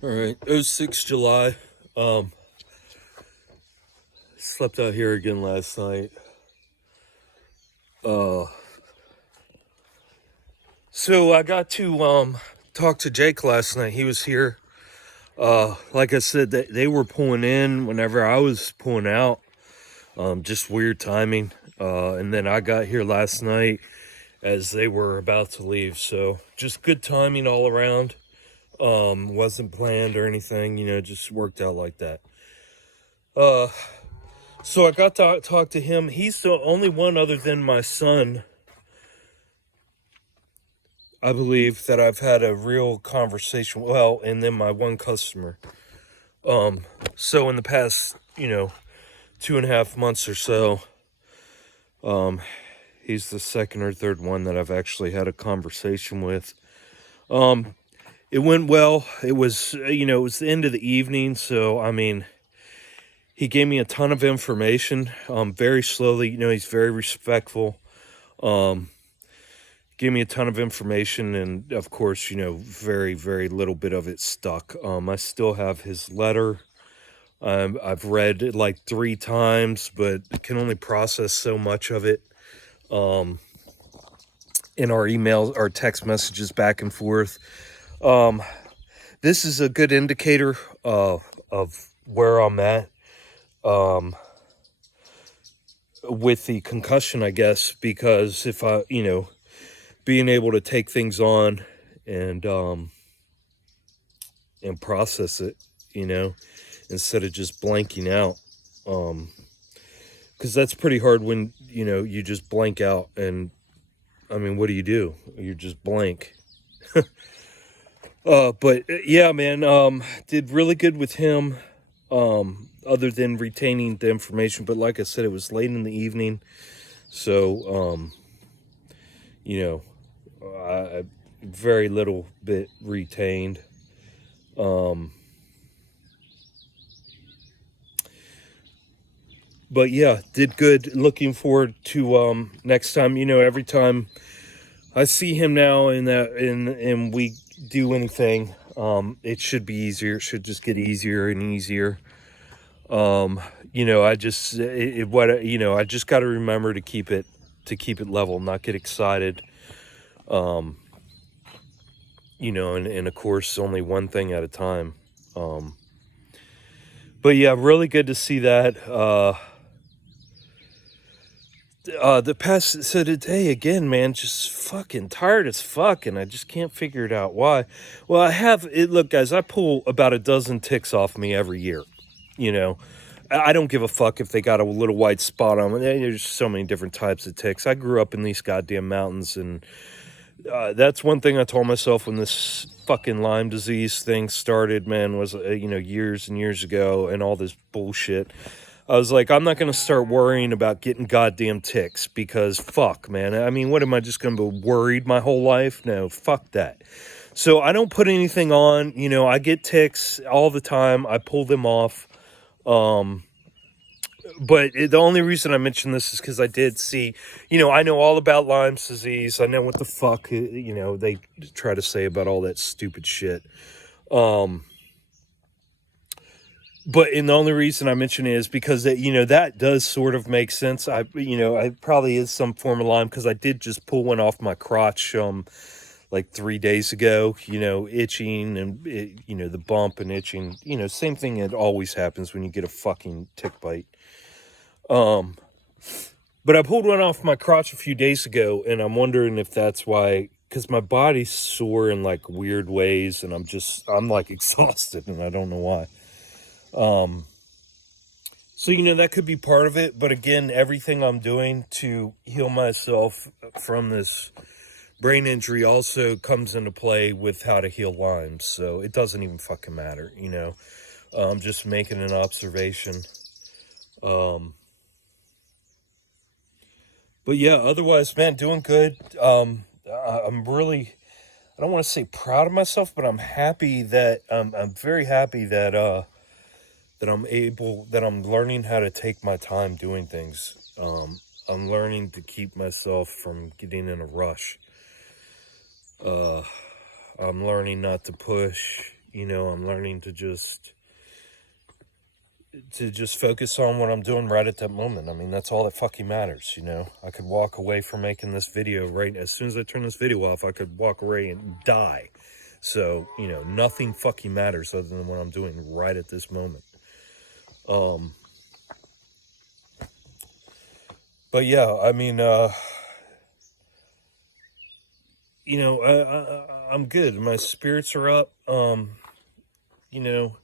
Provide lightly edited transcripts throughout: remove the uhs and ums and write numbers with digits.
All right, 06 July. Um, Slept out here again last night. Uh, so I got to talk to Jake last night. He was here. Like I said, they were pulling in whenever I was pulling out. Just weird timing. And then I got here last night as they were about to leave. So just good timing all around. Wasn't planned or anything. Just worked out like that. So I got to talk to him. He's the only one other than my son, I believe, that I've had a real conversation. Well, and then my one customer. So in the past, 2.5 months or so, he's the second or third one that I've actually had a conversation with. It went well. It was, it was the end of the evening. So, he gave me a ton of information, very slowly. He's very respectful. Gave me a ton of information, and of course, very, very little bit of it stuck. I still have his letter. I've read it like 3 times, but can only process so much of it. In our emails, our text messages back and forth. This is a good indicator of where I'm at. With the concussion, I guess, because if I, being able to take things on and process it, instead of just blanking out. Because that's pretty hard when, you just blank out and, what do? You're just blank. But yeah, man, did really good with him, other than retaining the information. But like I said, it was late in the evening. So, I very little bit retained. But yeah, did good. Looking forward to next time. Every time I see him now and we do anything, it should be easier. It should just get easier and easier. I just I just got to remember to keep it level, not get excited. And of course, only one thing at a time. But yeah, really good to see that. The past, so today again, man, just fucking tired as fuck, and I just can't figure it out why. Well, I have it. Look, guys, I pull about a dozen ticks off me every year. I don't give a fuck if they got a little white spot on them. There's so many different types of ticks. I grew up in these goddamn mountains, and that's one thing I told myself when this fucking Lyme disease thing started, man, was, years and years ago, and all this bullshit. I was like, I'm not going to start worrying about getting goddamn ticks because fuck, man. What am I just going to be worried my whole life? No, fuck that. So I don't put anything on. I get ticks all the time. I pull them off. But the only reason I mention this is because I did see, I know all about Lyme's disease. I know what the fuck, they try to say about all that stupid shit. But the only reason I mention it is because that does sort of make sense. I probably is some form of Lyme because I did just pull one off my crotch like 3 days ago. Itching and the bump and itching. Same thing that always happens when you get a fucking tick bite. But I pulled one off my crotch a few days ago, and I'm wondering if that's why. Because my body's sore in like weird ways, and I'm like exhausted, and I don't know why. So, that could be part of it. But again, everything I'm doing to heal myself from this brain injury also comes into play with how to heal Lyme. So it doesn't even fucking matter, I'm just making an observation. But yeah, otherwise, man, doing good. I'm really, I don't want to say proud of myself, but I'm happy that, I'm very happy that, that I'm learning how to take my time doing things. I'm learning to keep myself from getting in a rush. I'm learning not to push, You know, I'm learning to just focus on what I'm doing right at that moment. I mean, that's all that fucking matters, you know. I could walk away from making this video right as soon as I turn this video off. I could walk away and die. So, you know, nothing fucking matters other than what I'm doing right at this moment. But yeah, I mean, you know, I'm good. My spirits are up. You know,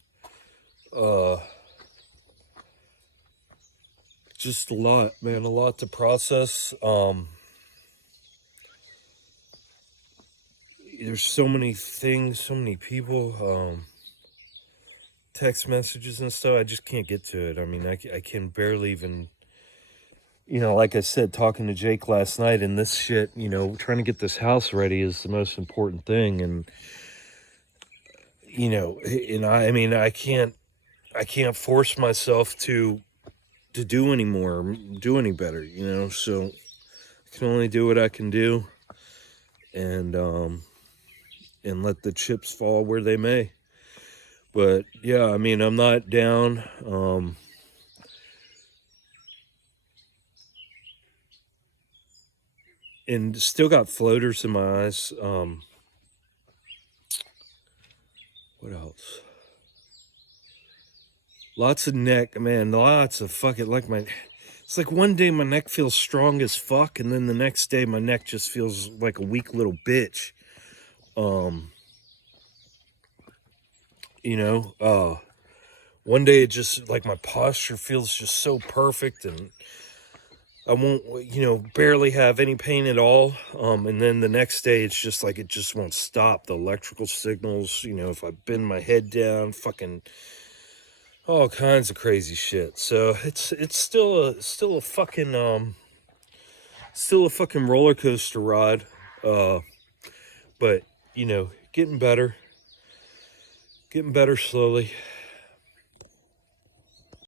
just a lot, man, a lot to process. There's so many things, so many people, text messages and stuff. I just can't get to it. I mean, I can barely even, you know, like I said, talking to Jake last night, and this shit, you know, trying to get this house ready is the most important thing. And, you know, and I mean, I can't force myself to do anymore, do any better, you know. So I can only do what I can do, and let the chips fall where they may. But yeah, I mean, I'm not down. And still got floaters in my eyes. What else? Lots of neck, man. Lots of fucking, like, it's like one day my neck feels strong as fuck, and then the next day my neck just feels like a weak little bitch. You know, one day it just, like, my posture feels just so perfect, and I won't, you know, barely have any pain at all. And then the next day it's just like it just won't stop. The electrical signals, you know, if I bend my head down, fucking all kinds of crazy shit. So it's still a fucking roller coaster ride. But you know, getting better slowly.